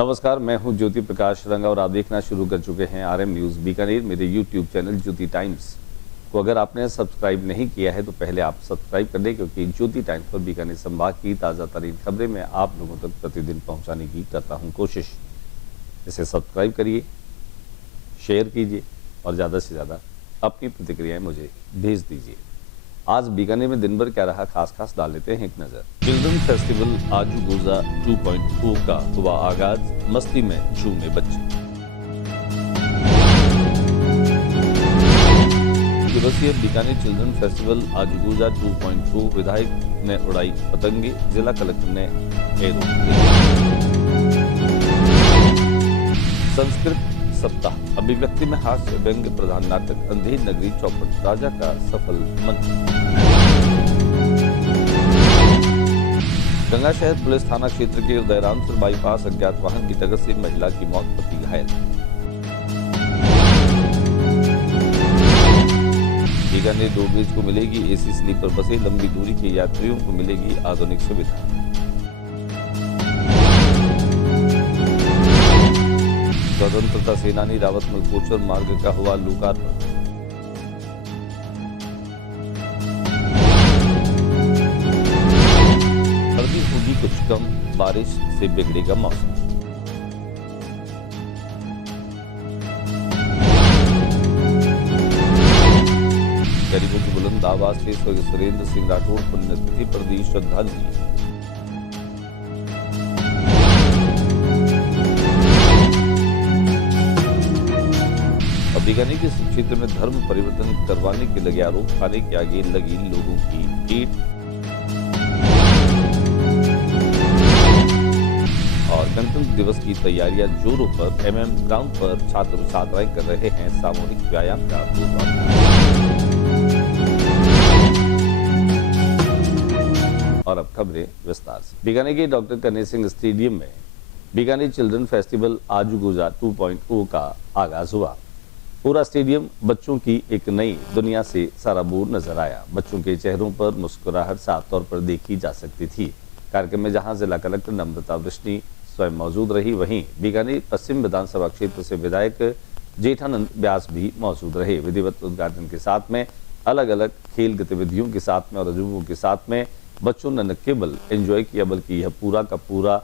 नमस्कार, मैं हूं ज्योति प्रकाश रंगा और आप देखना शुरू कर चुके हैं आरएम न्यूज़ बीकानेर। मेरे यूट्यूब चैनल ज्योति टाइम्स को अगर आपने सब्सक्राइब नहीं किया है तो पहले आप सब्सक्राइब कर लें, क्योंकि ज्योति टाइम्स पर बीकानेर संभाग की ताज़ा तरीन खबरें मैं आप लोगों तक प्रतिदिन पहुंचाने की करता हूं कोशिश। इसे सब्सक्राइब करिए, शेयर कीजिए और ज़्यादा से ज़्यादा अपनी प्रतिक्रियाएँ मुझे भेज दीजिए। आज बीकानेर में दिन भर क्या रहा, खास डाल लेते हैं एक नजर। चिल्ड्रन फेस्टिवल आजू गोजा 2.0 का हुआ आगाज, मस्ती में झूमे बच्चे। दिवसीय बीकानेर चिल्ड्रन फेस्टिवल आजू गोजा 2.0 विधायक ने उड़ाई पतंगे, जिला कलेक्टर ने संस्कृत सप्ताह, अभिव्यक्ति में हास्य व्यंग्य प्रधान नाटक अंधेर नगरी चौपट राजा का सफल मंच। गंगा शहर पुलिस थाना क्षेत्र के उदयरामपुर बाईपास अज्ञात वाहन की टक्कर से महिला की मौत, पति घायल। बीकानेर रोडवेज को मिलेगी एसी स्लीपर बसें, लंबी दूरी के यात्रियों को मिलेगी आधुनिक सुविधा। स्वतंत्रता सेनानी रावतमल कोचर मार्ग का हुआ लोकार्पण। सर्दी होगी कुछ कम, बारिश से बिगड़ेगा मौसम। गरीबों की बुलंद आवाज से सुरेंद्र सिंह राठौड़ पुण्यतिथि पर दी श्रद्धांजलि। बीकानेर के क्षेत्र में धर्म परिवर्तन करवाने के लगे आरोप, थाने के आगे लगी लोगों की भीड़। और गणतंत्र दिवस की तैयारियां जोरों पर, एमएम ग्राउंड पर छात्र छात्राएं कर रहे हैं सामूहिक व्यायाम का पूर्वाभ्यास। और अब खबरें विस्तार से। बीकानेर के डॉक्टर कन्हैया सिंह स्टेडियम में बीकानेर चिल्ड्रन फेस्टिवल आजू गोजा 2.0 का आगाज हुआ। पूरा स्टेडियम बच्चों की एक नई दुनिया से सराबोर नजर आया। बच्चों के चेहरों पर मुस्कुराहट साफ तौर पर देखी जा सकती थी। कार्यक्रम में जहां जिला कलेक्टर नम्रता वृष्णि स्वयं मौजूद रही, वहीं बीकानेर पश्चिम विधानसभा क्षेत्र से विधायक जेठानंद व्यास भी मौजूद रहे। विधिवत उद्घाटन के साथ में अलग अलग खेल गतिविधियों के साथ में और अजूबों के साथ में बच्चों ने न केवल एंजॉय किया, बल्कि यह पूरा का पूरा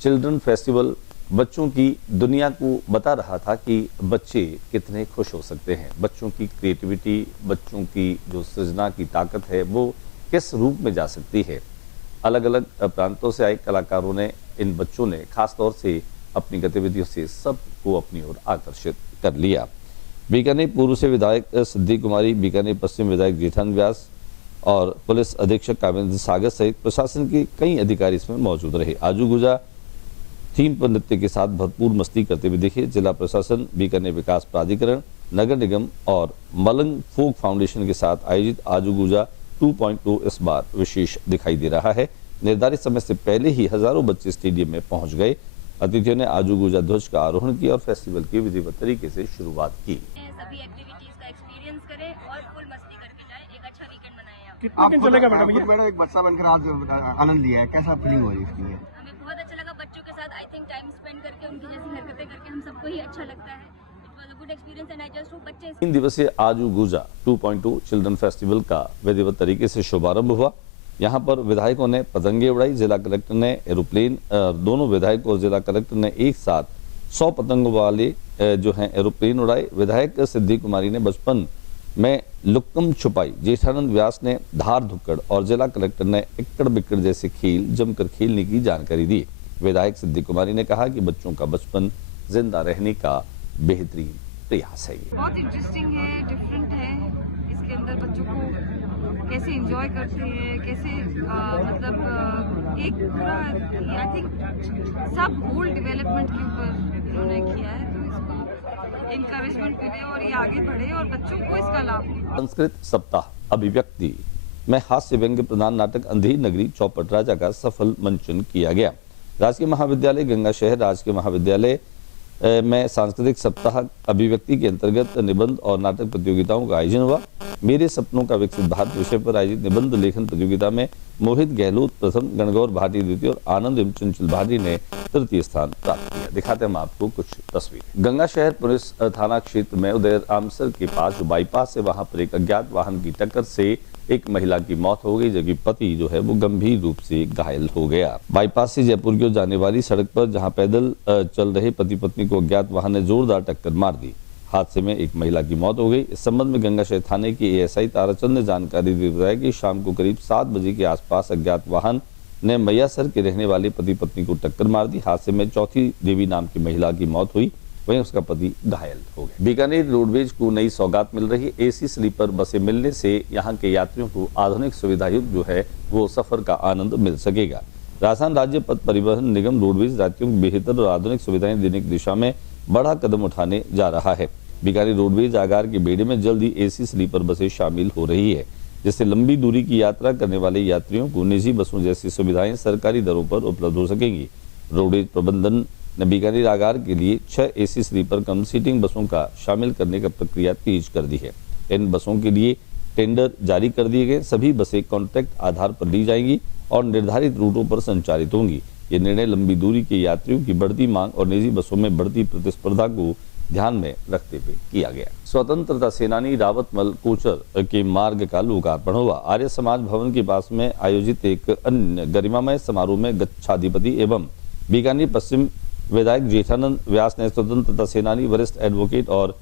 चिल्ड्रन फेस्टिवल बच्चों की दुनिया को बता रहा था कि बच्चे कितने खुश हो सकते हैं। बच्चों की क्रिएटिविटी, बच्चों की जो सृजना की ताकत है वो किस रूप में जा सकती है। अलग अलग प्रांतों से आए कलाकारों ने, इन बच्चों ने खास तौर से अपनी गतिविधियों से सबको अपनी ओर आकर्षित कर लिया। बीकानेर पूर्व से विधायक सिद्धि कुमारी, बीकानेर पश्चिम विधायक जेठानंद व्यास और पुलिस अधीक्षक कावेंद्र सागर सहित प्रशासन के कई अधिकारी इसमें मौजूद रहे। आजू गुजा थीम पर नृत्य के साथ भरपूर मस्ती करते हुए दिखे। जिला प्रशासन, बीकानेर विकास प्राधिकरण, नगर निगम और मलंग फोक फाउंडेशन के साथ आयोजित आजू गुजा 2.0 इस बार विशेष दिखाई दे रहा है। निर्धारित समय से पहले ही हजारों बच्चे स्टेडियम में पहुंच गए। अतिथियों ने आजू गुजा ध्वज का आरोहण किया और फेस्टिवल की विधिवत तरीके से शुरुआत की। सभी एक्टिविटीज का एक्सपीरियंस करें और फुल मस्ती करके जाएं। एक अच्छा वीकेंड मनाएं। कितना दिन चलेगा मैडम? एक बच्चा बनकर आज आनंद लिया है, कैसा फीलिंग हो रही है इसकी? हमें बहुत अच्छा लगा बच्चों के साथ। आई थिंक टाइम स्पेंड करके उनकी जैसी हरकतें करके हम सबको ही अच्छा लगता है। It was a good experience and I just hope बच्चे 3 दिवसीय आजू गुजा 2.0 चिल्ड्रन फेस्टिवल का विधिवत तरीके से शुभारंभ हुआ। यहां पर विधायकों ने पतंगे उड़ाई, जिला कलेक्टर ने एरोप्लेन, दोनों विधायक और जिला कलेक्टर ने एक साथ 100 पतंगों वाले जो हैं एरोप्लेन उड़ाए। विधायक सिद्धि कुमारी ने बचपन में लुक्कम छुपाई, जेठानंद व्यास ने धार धुक्कड़ और जिला कलेक्टर ने इक्कड़ बिक्कड़ जैसे खेल जमकर खेलने की जानकारी दी। विधायक सिद्धि कुमारी ने कहा कि बच्चों का बचपन जिंदा रहने का बेहतरीन प्रयास है। ये बहुत इंटरेस्टिंग है, डिफरेंट है। इसके अंदर बच्चों को कैसे एंजॉय करते हैं, कैसे मतलब एक पूरा आई थिंक सब होल डेवलपमेंट के ऊपर इन्होंने किया है, तो इसको इंकरेजमेंट मिले और ये आगे बढ़े और बच्चों को इसका लाभ मिले। संस्कृत सप्ताह, अभिव्यक्ति में हास्य व्यंग्य प्रधान नाटक अंधेर नगरी चौपट राजा का सफल मंचन किया गया। राजकीय महाविद्यालय गंगा शहर, राजकीय महाविद्यालय में सांस्कृतिक सप्ताह अभिव्यक्ति के अंतर्गत निबंध और नाटक प्रतियोगिताओं का आयोजन हुआ। मेरे सपनों का विकसित भारत विषय पर आयोजित निबंध लेखन प्रतियोगिता में मोहित गहलोत प्रथम, गणगौर भाटी द्वितीय और आनंद एवं चंचल भाटी ने तृतीय स्थान प्राप्त किया। दिखाते हैं हम आपको कुछ तस्वीरें। गंगा शहर पुलिस थाना क्षेत्र में उदय रामसर के पास जो बाईपास है, वहां पर एक अज्ञात वाहन की टक्कर से एक महिला की मौत हो गई, जबकि पति जो है वो गंभीर रूप से घायल हो गया। बाईपास से जयपुर की ओर जाने वाली सड़क पर जहां पैदल चल रहे पति पत्नी को अज्ञात वाहन ने जोरदार टक्कर मार दी। हादसे में एक महिला की मौत हो गई। इस संबंध में गंगा शहर थाने के एएसआई ताराचंद ने जानकारी दी, बताया कि शाम को करीब 7 बजे के आसपास अज्ञात वाहन ने मैयासर के रहने वाले पति पत्नी को टक्कर मार दी। हादसे में चौथी देवी नाम की महिला की मौत हुई, वहीं उसका पति घायल हो गया। बीकानेर रोडवेज को नई सौगात मिल रही है। एसी स्लीपर बसें मिलने से यहाँ के यात्रियों को आधुनिक सुविधायुक्त जो है वो सफर का आनंद मिल सकेगा। राजस्थान राज्य पथ परिवहन निगम रोडवेज यात्रियों को बेहतर और आधुनिक सुविधाएं देने की दिशा में बड़ा कदम उठाने जा रहा है। बीकानेर रोडवेज आगार के बेड़े में जल्द ही एसी स्लीपर बसें शामिल हो रही है, जिससे लंबी दूरी की यात्रा करने वाले यात्रियों को निजी बसों जैसी सुविधाएं सरकारी दरों पर उपलब्ध हो सकेंगी। रोडवेज प्रबंधन ने बीकानेर आगार के लिए 6 एसी स्लीपर कम सीटिंग बसों का शामिल करने का प्रक्रिया तेज कर दी है। इन बसों के लिए टेंडर जारी कर दिए गए। सभी बसें कॉन्ट्रैक्ट आधार पर ली जाएंगी और निर्धारित रूटों पर संचालित होंगी। ये निर्णय लंबी दूरी के यात्रियों की बढ़ती मांग और निजी बसों में बढ़ती प्रतिस्पर्धा को ध्यान में रखते हुए किया गया। स्वतंत्रता सेनानी रावतमल कोचर के मार्ग का लोकार्पण हुआ। आर्य समाज भवन के पास में आयोजित एक अन्य गरिमामय समारोह में गच्छाधिपति एवं बीकानेर पश्चिम विधायक जेठानंद व्यास ने स्वतंत्रता सेनानी, वरिष्ठ एडवोकेट और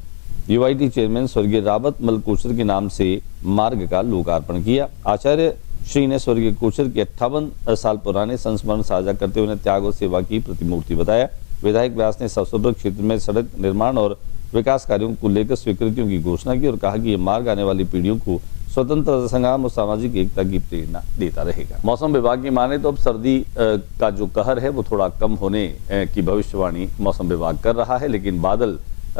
यूआईटी चेयरमैन स्वर्गीय रावतमल कोचर के नाम से मार्ग का लोकार्पण किया। आचार्य श्री ने स्वर्गीय कोचर के 58 साल पुराने संस्मरण साझा करते हुए उन्हें त्याग और सेवा की प्रतिमूर्ति बताया। विधायक व्यास ने सशस्त्र क्षेत्र में सड़क निर्माण और विकास कार्यों को लेकर स्वीकृतियों की घोषणा की और कहा कि यह मार्ग आने वाली पीढ़ियों को स्वतंत्रता संग्राम और सामाजिक एकता की प्रेरणा देता रहेगा। मौसम विभाग की माने तो अब सर्दी का जो कहर है वो थोड़ा कम होने की भविष्यवाणी मौसम विभाग कर रहा है, लेकिन बादल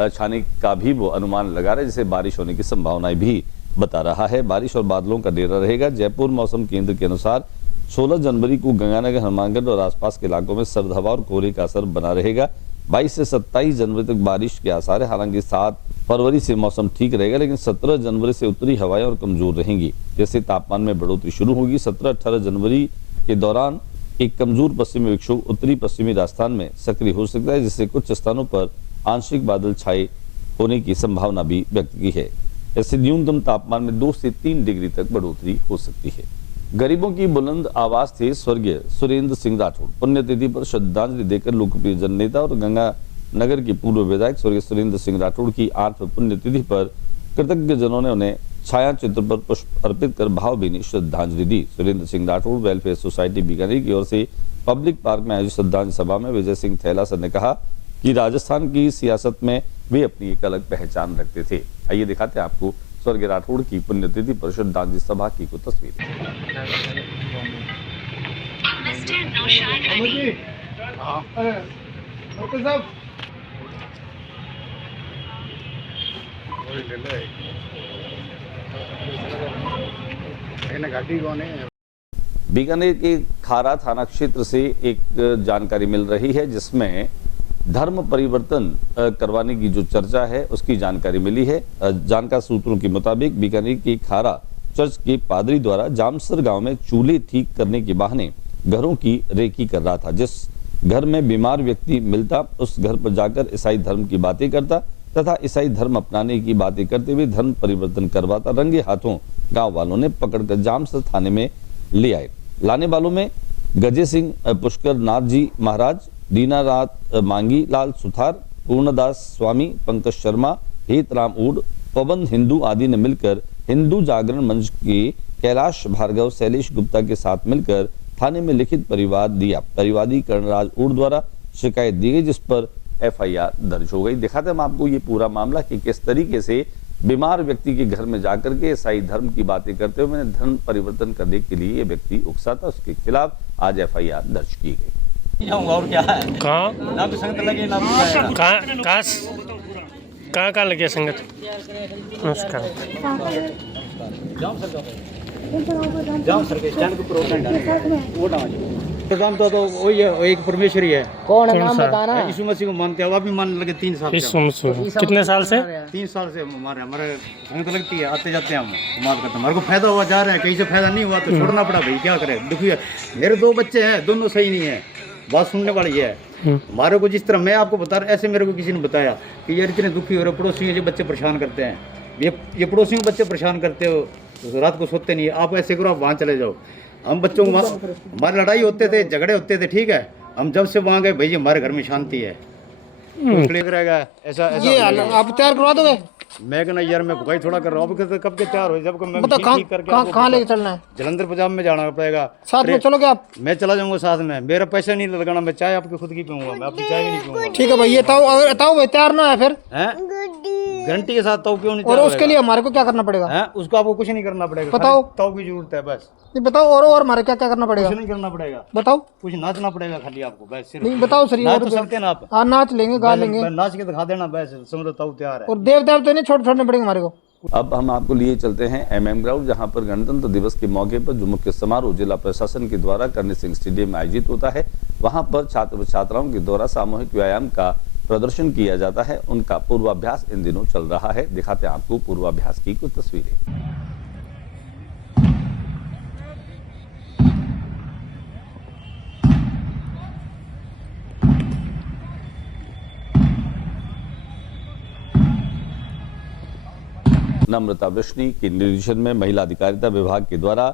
छाने का भी वो अनुमान लगा रहा है, जिससे बारिश होने की संभावनाएं भी बता रहा है। बारिश और बादलों का डेरा रहेगा। जयपुर मौसम केंद्र के अनुसार 16 जनवरी को गंगानगर, हनुमानगढ़ और आसपास के इलाकों में सर्द हवा और कोहरे का असर बना रहेगा। 22 से 27 जनवरी तक बारिश के आसार है। हालांकि 7 फरवरी से मौसम ठीक रहेगा, लेकिन 17 जनवरी से उत्तरी हवाएं और कमजोर रहेंगी, जैसे तापमान में बढ़ोतरी शुरू होगी। 17-18 जनवरी के दौरान एक कमजोर पश्चिमी विक्षोभ उत्तरी पश्चिमी राजस्थान में सक्रिय हो सकता है, जिससे कुछ स्थानों पर आंशिक बादल छाए होने की संभावना भी व्यक्त की है। इससे न्यूनतम तापमान में 2 से 3 डिग्री तक बढ़ोतरी हो सकती है। गरीबों की बुलंद आवाज थे स्वर्गीय सुरेंद्र सिंह राठौड़। पुण्यतिथि पर श्रद्धांजलि देकर लोकप्रिय जननेता और गंगानगर के पूर्व विधायक स्वर्गीय सुरेंद्र सिंह राठौड़ की 8वीं पुण्यतिथि पर कृतज्ञ जनों ने उन्हें छाया चित्र पर पुष्प अर्पित कर भावभीनी श्रद्धांजलि दी। सुरेंद्र सिंह राठौड़ वेलफेयर सोसाइटी बीकानेर की ओर से पब्लिक पार्क में आयोजित श्रद्धांजलि सभा में विजय सिंह थैला सर ने कहा कि राजस्थान की सियासत में वे अपनी एक अलग पहचान रखते थे। आइए दिखाते हैं आपको स्वर्गीय राठौड़ की पुण्यतिथि पर श्रद्धांजलि सभा की कुछ तस्वीरें। बीकानेर के खारा थाना क्षेत्र से एक जानकारी मिल रही है, जिसमें धर्म परिवर्तन करवाने की जो चर्चा है उसकी जानकारी मिली है। जानकार सूत्रों के मुताबिक बीकानेर के खारा चर्च के पादरी द्वारा जामसर गांव में चूल्हे ठीक करने के बहाने घरों की रेकी कर रहा था। जिस घर में बीमार व्यक्ति मिलता उस घर पर जाकर ईसाई धर्म की बातें करता तथा ईसाई धर्म अपनाने की बातें करते हुए धर्म परिवर्तन करवाता। रंगे हाथों गाँव वालों ने पकड़कर जामसर थाने में ले आए। लाने वालों में गजे सिंह, पुष्कर नाथ जी महाराज, दीनानाथ मांगी लाल सुथार, पूर्णदास स्वामी, पंकज शर्मा, हेत राम उड़, पवन हिंदू आदि ने मिलकर हिंदू जागरण मंच के कैलाश भार्गव, शैलेश गुप्ता के साथ मिलकर थाने में लिखित परिवाद दिया। परिवादी कर्णराज उड़ द्वारा शिकायत दी गई, जिस पर एफआईआर दर्ज हो गई। दिखाते हम आपको ये पूरा मामला कि किस तरीके से बीमार व्यक्ति के घर में जाकर के ईसाई धर्म की बातें करते हुए धर्म परिवर्तन करने के लिए ये व्यक्ति उकसाता, उसके खिलाफ आज एफआईआर दर्ज की गई। और क्या है कहाँ लगे संगत। नमस्कार। जाम सर के स्टैंड के ऊपर वो प्रधान तो वही है, वो एक परमेश्वर ही है। कौन है कौन नाम सा? बताना। यीशु मसीह को मानते हैं, अब भी मानने लगे 3 साल से। यीशु मसीह कितने साल से? 3 साल से हमारे संगत लगती है, आते जाते हैं हम माल करते हैं। हमारे को फायदा हुआ जा रहा है, कहीं से फायदा नहीं हुआ तो छोड़ना पड़ा भाई, क्या करें, दुखी है। मेरे 2 बच्चे हैं, दोनों सही नहीं है, बात सुनने वाली है। हमारे को जिस तरह मैं आपको बता रहा, ऐसे मेरे को किसी ने बताया कि यार इतने दुखी हो रहे, पड़ोसियों के बच्चे परेशान करते हैं, ये पड़ोसियों के बच्चे परेशान करते हो, रात को सोते नहीं है, आप ऐसे करो, आप वहाँ चले जाओ। हम बच्चों को, हमारी लड़ाई होते थे, झगड़े होते थे, ठीक है, हम जब से वहाँ गए भाई हमारे घर में शांति है। रहेगा ऐसा ये आप तैयार करवा दोगे? मैं कहना यार मैं भुकाई थोड़ा कर रहा हूँ, कब के तैयार हो, जब मैं कहाँ लेके चलना है? जलंधर पंजाब में जाना पड़ेगा। साथ में चलोगे आप? मैं चला जाऊंगा साथ में, मेरा पैसा नहीं लगाना, मैं चाय आपकी खुद की पीऊंगा, मैं आपकी चाय भी नहीं पीऊंगा। ठीक है भाई, ये ताऊ भाई तैयार ना है फिर गारंटी के साथ ताऊ क्यों नहीं? और उसके लिए हमारे को क्या करना पड़ेगा? उसको आपको कुछ नहीं करना पड़ेगा, बताओ। ताऊ की जरूरत है बस। नहीं बताओ, और हमारे क्या क्या करना पड़ेगा? कुछ नहीं करना पड़ेगा, बताओ। कुछ नाचना पड़ेगा खाली आपको बस, सिर्फ नहीं बताओ सर, नाच तो सकते हैं ना आप? हाँ नाच लेंगे, गा लेंगे, नाच के दिखा देना बस, समझो ताऊ तैयार है। और देवते नहीं छोड़ने पड़ेंगे हमारे को। अब हम आपको लिए चलते हैं MM ग्राउंड, जहां पर गणतंत्र दिवस के मौके पर जो मुख्य समारोह जिला प्रशासन के द्वारा करनी सिंह स्टेडियम में आयोजित होता है, वहां पर छात्र व छात्राओं के द्वारा सामूहिक व्यायाम का प्रदर्शन किया जाता है। उनका पूर्वाभ्यास इन दिनों चल रहा है। दिखाते हैं आपको पूर्वाभ्यास की कुछ तस्वीरें। नम्रता वृष्णि के निर्देशन में महिला अधिकारिता विभाग के द्वारा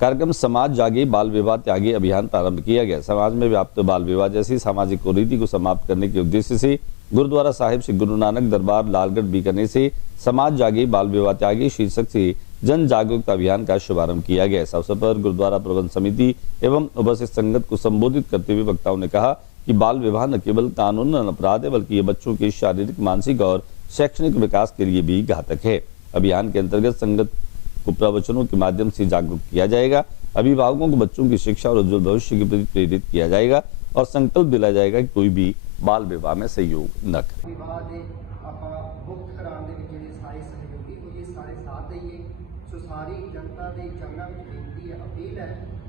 कार्यक्रम समाज जागे बाल विवाह त्यागे अभियान प्रारंभ किया गया। समाज में व्याप्त बाल विवाह जैसी सामाजिक कुरीति को समाप्त करने के उद्देश्य से गुरुद्वारा साहिब श्री गुरु नानक दरबार लालगढ़ बीकानेर से समाज जागे बाल विवाह त्यागे शीर्षक से जन जागरूकता अभियान का शुभारंभ किया गया। इस अवसर पर गुरुद्वारा प्रबंध समिति एवं उपस्थित संगत को संबोधित करते हुए वक्ताओं ने कहा कि बाल विवाह न केवल कानूनन अपराध है, बल्कि ये बच्चों के शारीरिक, मानसिक और शैक्षणिक विकास के लिए भी घातक है। अभियान के अंतर्गत संगत को प्रवचनों के माध्यम से जागरूक किया जाएगा। अभिभावकों को बच्चों की शिक्षा और उज्जवल भविष्य के प्रति प्रेरित किया जाएगा और संकल्प दिलाया जाएगा कि कोई भी बाल विवाह में सहयोग न करे।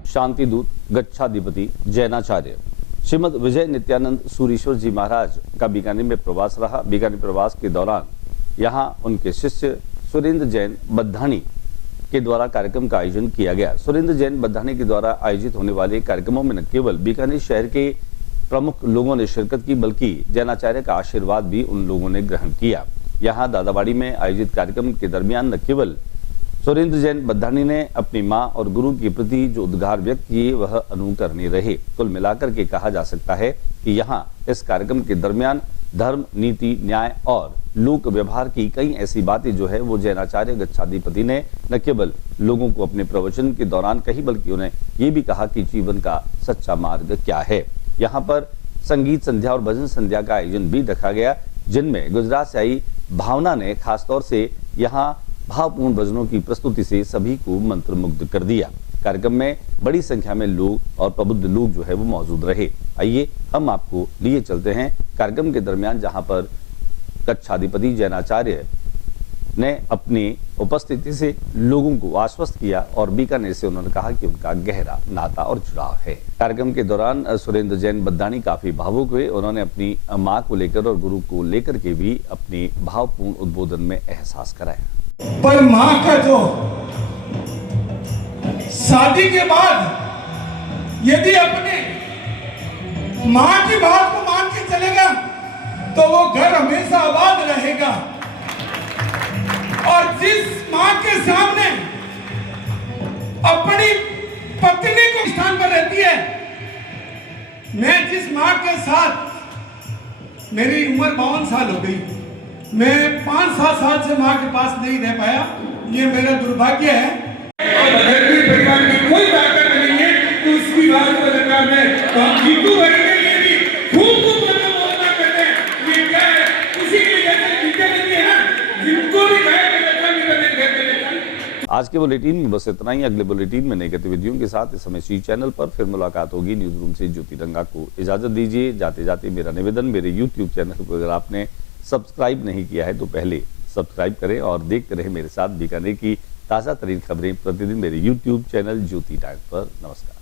शांति दूत गच्छाधिपति जैनाचार्य श्रीमद विजय नित्यानंद सूरीश्वर जी महाराज का बीकानेर में प्रवास रहा। बीकानेर प्रवास के दौरान यहाँ उनके शिष्य सुरेंद्र जैन बद्धानी के द्वारा कार्यक्रम का आयोजन किया गया। सुरेंद्र जैन बद्धानी के द्वारा आयोजित होने वाले कार्यक्रमों में न केवल बीकानेर शहर के प्रमुख लोगों ने शिरकत की, बल्कि जैनाचार्य का आशीर्वाद भी उन लोगों ने ग्रहण किया। यहाँ दादाबाड़ी में आयोजित कार्यक्रम के दरमियान न केवल सुरेंद्र जैन बद्धानी ने अपनी मां और गुरु के प्रति जो उद्गार व्यक्त किए वह अनुकरणीय रहे। कुल मिलाकर के कहा जा सकता है कि यहाँ इस कार्यक्रम के दरमियान धर्म, नीति, न्याय और लोक व्यवहार की कई ऐसी बातें जो है वो जैनाचार्य गच्छाधिपति ने न केवल लोगों को अपने प्रवचन के दौरान कही, बल्कि उन्हें ये भी कहा कि जीवन का सच्चा मार्ग क्या है। यहाँ पर संगीत संध्या और भजन संध्या का आयोजन भी रखा गया, जिनमें गुजरात से आई भावना ने खासतौर से यहाँ भावपूर्ण भजनों की प्रस्तुति से सभी को मंत्रमुग्ध कर दिया। कार्यक्रम में बड़ी संख्या में लोग और प्रबुद्ध लोग जो है वो मौजूद रहे। आइए हम आपको लिए चलते हैं कार्यक्रम के दरमियान, जहां पर गच्छाधिपति जैनाचार्य ने अपनी उपस्थिति से लोगों को आश्वस्त किया और बीकानेर से उन्होंने कहा कि उनका गहरा नाता और जुड़ाव है। कार्यक्रम के दौरान सुरेंद्र जैन बद्धानी काफी भावुक हुए। उन्होंने अपनी मां को लेकर और गुरु को लेकर के भी अपनी भावपूर्ण उद्बोधन में एहसास कराया। पर मां का जो शादी के बाद यदि अपने मां की बात को मान के चलेगा तो वो घर हमेशा आबाद रहेगा। और जिस मां के सामने अपनी पत्नी को स्थान पर रहती है, मैं जिस मां के साथ मेरी उम्र 52 साल हो गई, मैं 5-7 साल से मां के पास नहीं रह पाया, ये मेरा दुर्भाग्य है। और अगर भी परिवार में कोई ताकत नहीं है तो उसकी बात को लेकर मैं तो हम जीतू भर के लिए भी खूब बोलना करते हैं। ये क्या है, उसी के जैसे जीते नहीं है ना, जिनको भी कहे आज के बुलेटिन में बस इतना ही। अगले बुलेटिन में नई गतिविधियों के साथ इस समय सी चैनल पर फिर मुलाकात होगी। न्यूज रूम से ज्योति रंगा को इजाजत दीजिए। जाते जाते मेरा निवेदन, मेरे यूट्यूब चैनल को अगर आपने सब्सक्राइब नहीं किया है तो पहले सब्सक्राइब करें और देखते रहे मेरे साथ बीकानेर की ताज़ा तरीन खबरें प्रतिदिन मेरे यूट्यूब चैनल ज्योति टाइम्स पर। नमस्कार।